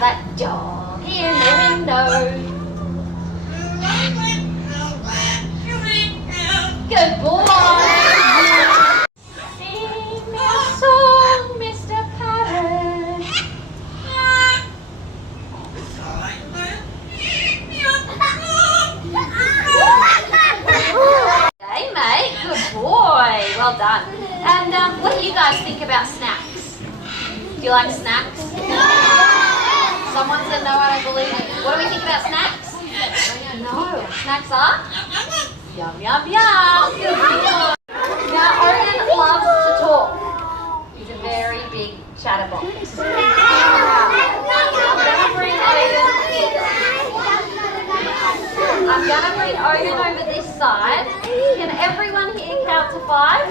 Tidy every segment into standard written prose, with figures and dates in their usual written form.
that dog in the window. Good boy. Sing me a song, Mr. Parrot. Hey, mate. Good boy. Well done. And what do you guys think about snacks? Do you like snacks? Someone said no, I don't believe it. What do we think about snacks? No. Snacks are? Yum, yum, yum. Good boy. Now, Odin loves to talk. He's a very big chatterbox. I'm going to bring Odin over this side. Can everyone here count to 5?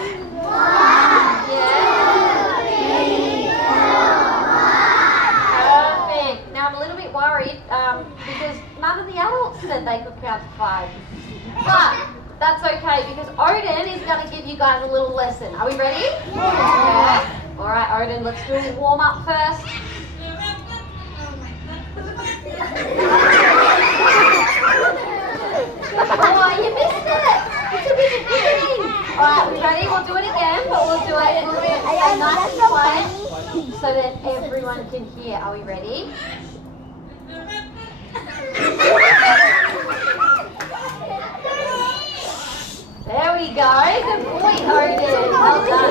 Yeah? Perfect. Now, I'm a little bit worried because none of the adults said they could count to 5. But that's okay because Odin is going to give you guys a little lesson. Are we ready? Yeah. All right, Odin, let's do a warm up first. Oh, you missed it. It's a bit beginning. All right, we ready? We'll do it again, but we'll do it nice and quiet so that everyone can hear. Are we ready? There we go. Good boy, Odin. Well done.